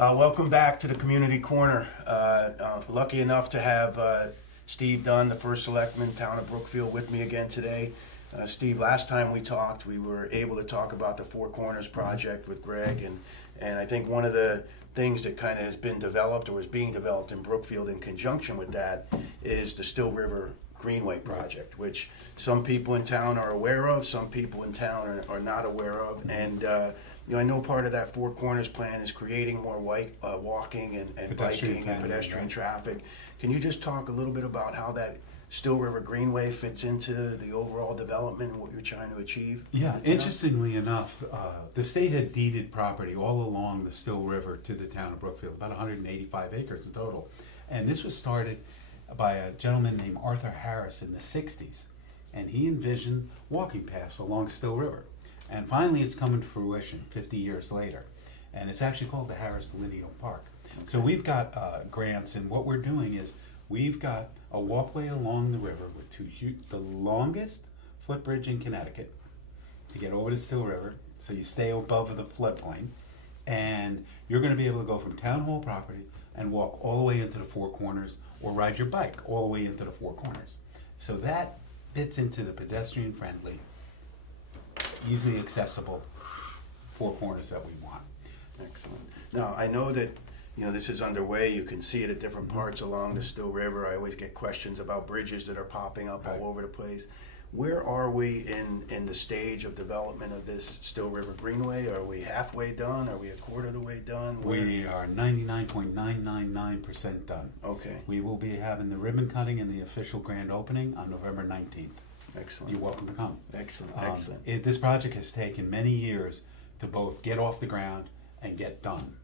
Welcome back to the Community Corner. Lucky enough to have Steve Dunn, the first Selectman, town of Brookfield, with me again today. Steve, last time we talked, we were able to talk about the Four Corners project with Greg, and I think one of the things that kind of has been developed or is being developed in Brookfield in conjunction with that is the Still Water Greenway project, which some people in town are aware of, some people in town are not aware of, and I know part of that Four Corners plan is creating more walking and biking and pedestrian traffic. Can you just talk a little bit about how that Still Water Greenway fits into the overall development and what you're trying to achieve? Yeah, interestingly enough, the state had deeded property all along the Still River to the town of Brookfield, about 185 acres in total. And this was started by a gentleman named Arthur Harris in the 60s. And he envisioned walking paths along Still River. And finally it's coming to fruition 50 years later. And it's actually called the Harris Lineal Park. Okay. So we've got grants, and what we're doing is we've got a walkway along the river with the longest footbridge in Connecticut to get over to Still River, so you stay above the floodplain, and you're going to be able to go from town hall property and walk all the way into the Four Corners, or ride your bike all the way into the Four Corners. So that fits into the pedestrian friendly, easily accessible Four Corners that we want. Excellent. Now, I know that this is underway. You can see it at different parts along the Still River. I always get questions about bridges that are popping up all over the place. Where are we in the stage of development of this Still Water Greenway? Are we halfway done? Are we a quarter of the way done? We are 99.999% done. Okay. We will be having the ribbon cutting and the official grand opening on November 19th. Excellent. You're welcome to come. Excellent, excellent. This project has taken many years to both get off the ground and get done.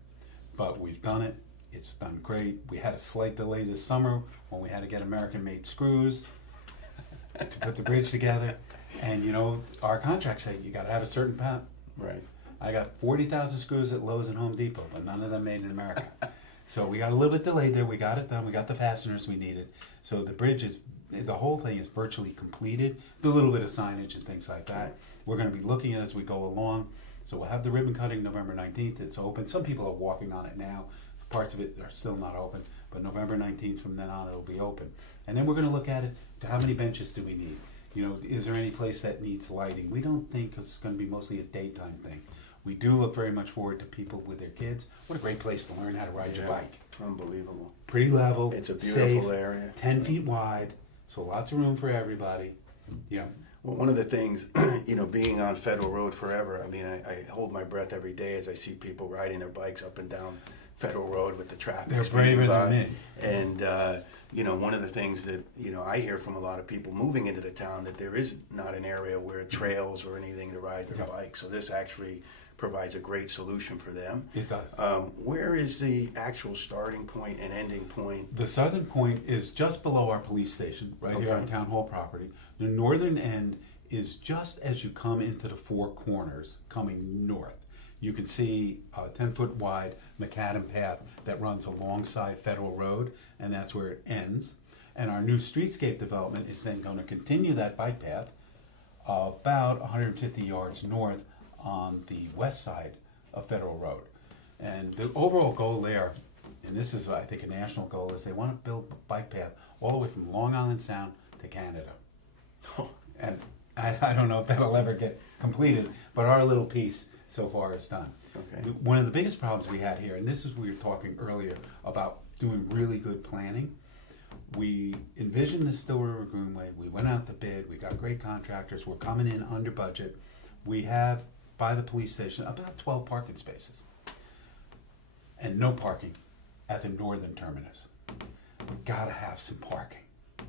But we've done it. It's done great. We had a slight delay this summer when we had to get American-made screws to put the bridge together. And our contracts say you got to have a certain pound. Right. I got 40,000 screws at Lowe's and Home Depot, but none of them made in America. So we got a little bit delayed there. We got it done. We got the fasteners we needed. So the whole thing is virtually completed. The little bit of signage and things like that. We're going to be looking at it as we go along. So we'll have the ribbon cutting November 19th. It's open. Some people are walking on it now. Parts of it are still not open. But November 19th, from then on, it'll be open. And then we're going to look at it to how many benches do we need? Is there any place that needs lighting? We don't think it's going to be mostly a daytime thing. We do look very much forward to people with their kids. What a great place to learn how to ride your bike. Unbelievable. Pretty level. It's a beautiful safe, area. 10 feet wide. So lots of room for everybody. Well, one of the things, being on Federal Road forever, I hold my breath every day as I see people riding their bikes up and down Federal Road with the traffic. They're braver than me. And, one of the things that, I hear from a lot of people moving into the town, that there is not an area where trails or anything to ride their bike. So this actually provides a great solution for them. It does. Where is the actual starting point and ending point? The southern point is just below our police station, right here on Town Hall property. The northern end is just as you come into the Four Corners, coming north. You can see a 10-foot wide macadam path that runs alongside Federal Road, and that's where it ends. And our new streetscape development is then going to continue that bike path about 150 yards north on the west side of Federal Road. And the overall goal there, and this is I think a national goal, is they want to build a bike path all the way from Long Island Sound to Canada. And I don't know if that'll ever get completed, but our little piece so far is done. Okay. One of the biggest problems we had here, and this is we were talking earlier about doing really good planning. We envisioned the Still Water Greenway. We went out to bid. We got great contractors. We're coming in under budget. We have, by the police station, about 12 parking spaces. And no parking at the northern terminus. We've got to have some parking.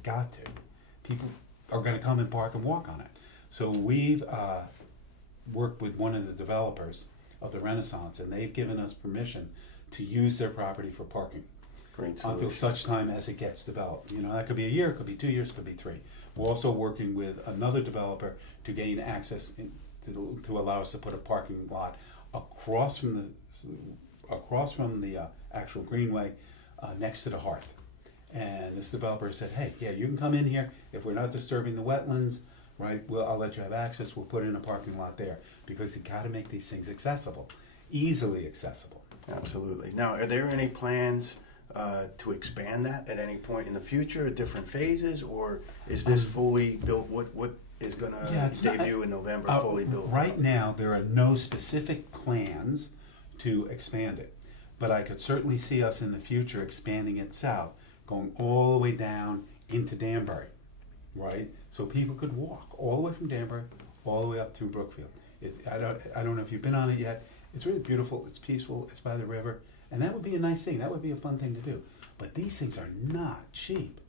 Got to. People are going to come and park and walk on it. So we've worked with one of the developers of the Renaissance, and they've given us permission to use their property for parking. Great solution. Until such time as it gets developed. That could be a year, it could be 2 years, it could be 3. We're also working with another developer to gain access to allow us to put a parking lot across from the actual greenway next to the hearth. And this developer said, hey, yeah, you can come in here if we're not disturbing the wetlands, right? I'll let you have access. We'll put in a parking lot there, because you got to make these things accessible, easily accessible. Absolutely. Now, are there any plans to expand that at any point in the future, different phases, or is this fully built? What is going to debut in November, fully built? Right now, there are no specific plans to expand it, but I could certainly see us in the future expanding it south, going all the way down into Danbury, right? So people could walk all the way from Danbury, all the way up through Brookfield. I don't know if you've been on it yet. It's really beautiful, it's peaceful, it's by the river, and that would be a nice thing, that would be a fun thing to do. But these things are not cheap.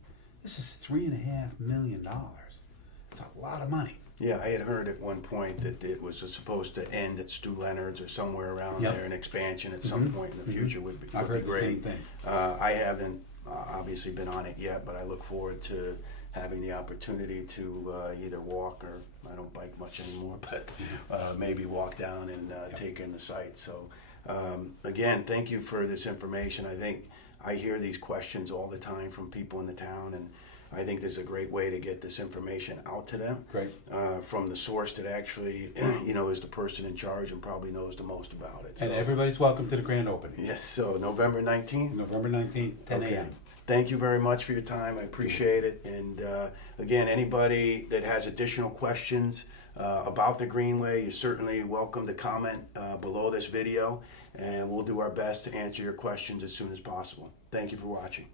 This is $3.5 million. It's a lot of money. Yeah, I had heard at one point that it was supposed to end at Stu Leonard's or somewhere around Yep. there. An expansion at some point in the future would be great. I've heard the same thing. I haven't obviously been on it yet, but I look forward to having the opportunity to either walk, or I don't bike much anymore, but maybe walk down and take in the site. So again, thank you for this information. I think I hear these questions all the time from people in the town, and I think this is a great way to get this information out to them. Great. From the source that actually, is the person in charge and probably knows the most about it. And So, everybody's welcome to the grand opening. yes, so November 19th. November 19th, 10 Okay. a.m. Thank you very much for your time. I appreciate it. And again, anybody that has additional questions about the Greenway, you're certainly welcome to comment below this video, and we'll do our best to answer your questions as soon as possible. Thank you for watching.